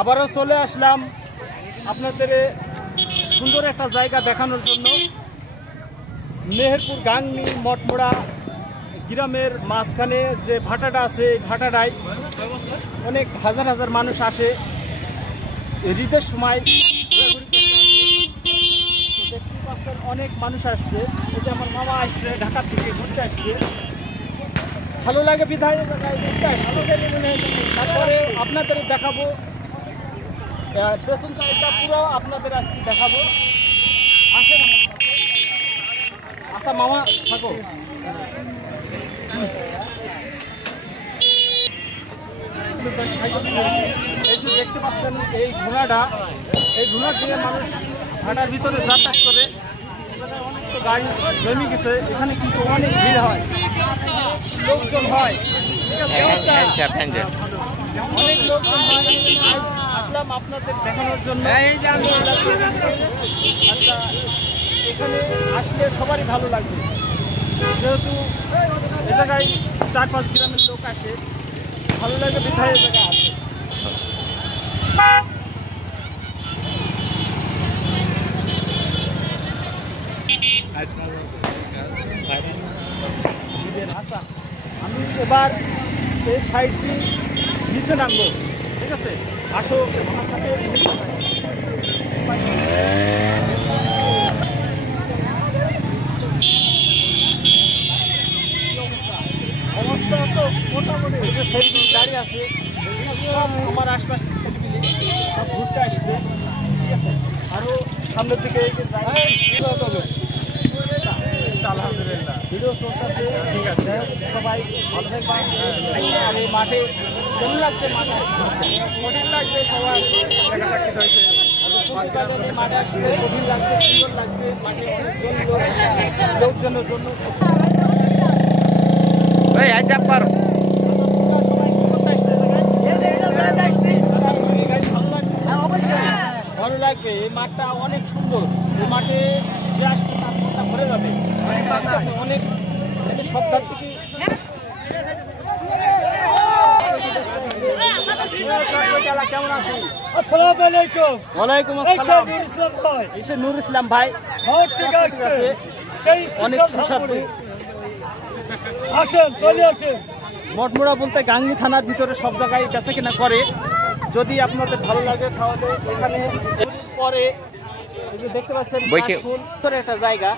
আবারও চলে আসলাম আপনাদের সুন্দর একটা জায়গা দেখানোর জন্য। মেহেরপুর গাংনী মঠমোড়া গ্রামের মাঝখানে যে ভাটাটা আছে, এই ভাটাটায় অনেক হাজার হাজার মানুষ আসে ঈদের সময়। দেখতে পাচ্ছেন অনেক মানুষ আসছে। এই যে আমার মামা আসছে ঢাকা থেকে ঘুরতে আসছে, ভালো লাগে বিধায় ঘুরতে আসছে। তারপরে আপনাদের দেখাবো পেছন সাইডটা পুরো আপনাদের আজকে দেখাবো। আসেন আচ্ছা মামা থাকো। এই যে দেখতে পাচ্ছেন এই ঘোড়াটা, এই ঘোড়া দিয়ে মানুষ ভাটার ভিতরে যাতায়াত করে। অনেক তো গাড়ি জমে গেছে, এখানে কিন্তু অনেক ভিড় হয়, লোকজন হয়, অনেক লোকজন হয়। আসলাম আপনাদের দেখানোর জন্য। আচ্ছা, এখানে আসলে সবারই ভালো লাগবে, যেহেতু এ জায়গায় 4-5 গ্রামের লোক আসে, ভালো লাগে বিধায় জায়গা আছে। আমি এবার এই সাইডটি নিচে নামবো, ঠিক আছে? আসো আমার সাথে। অবস্থা তো মোটামুটি গাড়ি আছে, আমার আশপাশ সব ঘুরতে আসছে, ঠিক আছে? আরও সামনের দিকে আলহামদুলিল্লাহ ভিডিও চলতেছে, ঠিক আছে? সবাই ভালো থাকবেন। আর এই মাঠে কেমন লাগছে? মাঠে কঠিন লাগছে, সবার দেখাসাক্ষী হয়েছে। মাঠে আসলে কঠিন লাগছে, সুন্দর লাগছে। মাঠে অনেকজন লোকজনের জন্য ভালো লাগবে। এই মাঠটা অনেক সুন্দর, এই মাঠে যে আসবে তার মনটা ভরে যাবে। অনেক সপ্তাহ থেকে কেমন আছেন? আসসালামু আলাইকুম। ওয়ালাইকুম আসসালাম। নুর ইসলাম ভাই অনেক সুস্বাদু। আসেন, চলে আসেন। মঠমোড়া বলতে গাংনী থানার ভিতরে সব জায়গায় বেচা কিনা করে। যদি আপনাদের ভালো লাগে তাহলে এখানে পরে দেখতে পাচ্ছেন ফুল একটা জায়গা,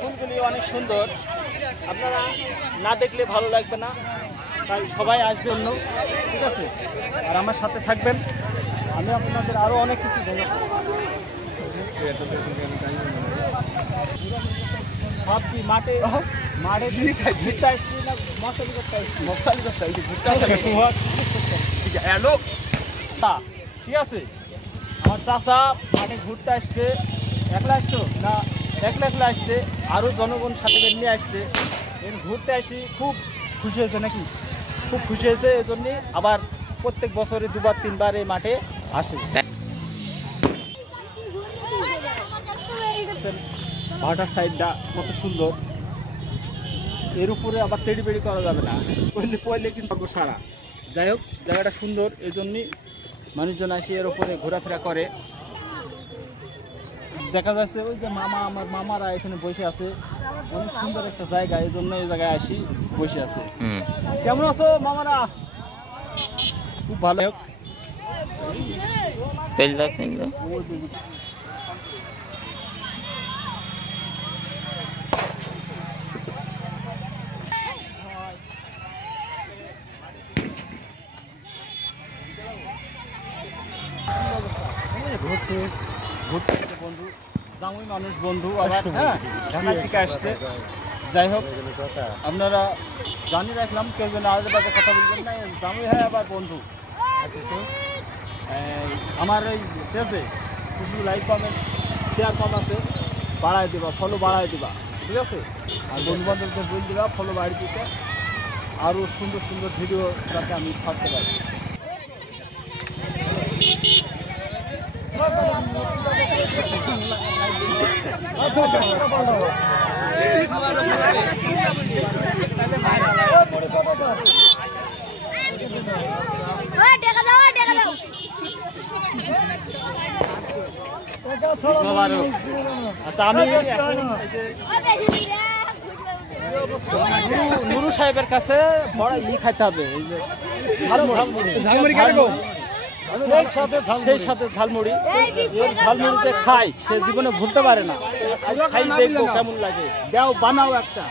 ফুলগুলি অনেক সুন্দর, আপনারা না দেখলে ভালো লাগবে না, তাই সবাই আসবে অন্য, ঠিক আছে? আর আমার সাথে থাকবেন, আমি আপনাদের আরও অনেক কিছু জানাবো। ভাবছি মাঠে মাঠে ঘুরতে আসছি না মশালি করতে আসছি? মশালি করতে আসছি, ঘুরতে আসছি। ঠিক আছে, আমার চাষা মাঠে ঘুরতে আসছে। একলা আসছো না? একলা আসছে, আরও জনগণ সাথে নিয়ে আসছে। ঘুরতে আসি, খুব খুশি হয়েছে নাকি? খুব খুশি হয়েছে, এই জন্যে আবার প্রত্যেক বছরে 2-3 বার এই মাঠে আসে। ভাটার সাইডটা কত সুন্দর, এর উপরে আবার তেড়ি বেড়ি করা যাবে না, পড়লে কিন্তু সারা। যাই হোক, জায়গাটা সুন্দর, এই জন্যই মানুষজন আসে এর উপরে ঘোরাফেরা করে। দেখা যাচ্ছে ওই যে মামা, আমার মামারা এখানে বসে আছে, অনেক সুন্দর একটা জায়গা, এই জন্য এই জায়গায় আসি বসে আছে। কেমন আছো মামারা? খুব ভালো। বন্ধু, জামুই মানুষ বন্ধু, আবার হ্যাঁ ঢাকা থেকে আসছে। যাই হোক, আপনারা জানি রাখলাম, কেউ যেন আলাদা বাজে কথা বলবেন না। জামুই হয় আবার বন্ধু। আমার এই পেজে কিছু লাইক কমেন্ট শেয়ার কম আছে, বাড়াই দেবা, ফলো বাড়াই দেবা, ঠিক আছে? আর বন্ধু বান্ধবদের বলে দেবা ফলো বাড়ি দিতে, আরও সুন্দর সুন্দর ভিডিও যাতে আমি ছাড়তে পারি। দেখা দাও আচ্ছা আমি নুরু সাহেবের কাছে বড় খাইতে হবে সেই সাথে ঝালমুড়ি ঝালমুড়িতে খাই সে জীবনে ভুলতে পারে না। খাই দেখবো কেমন লাগে, দাও বানাও একটা।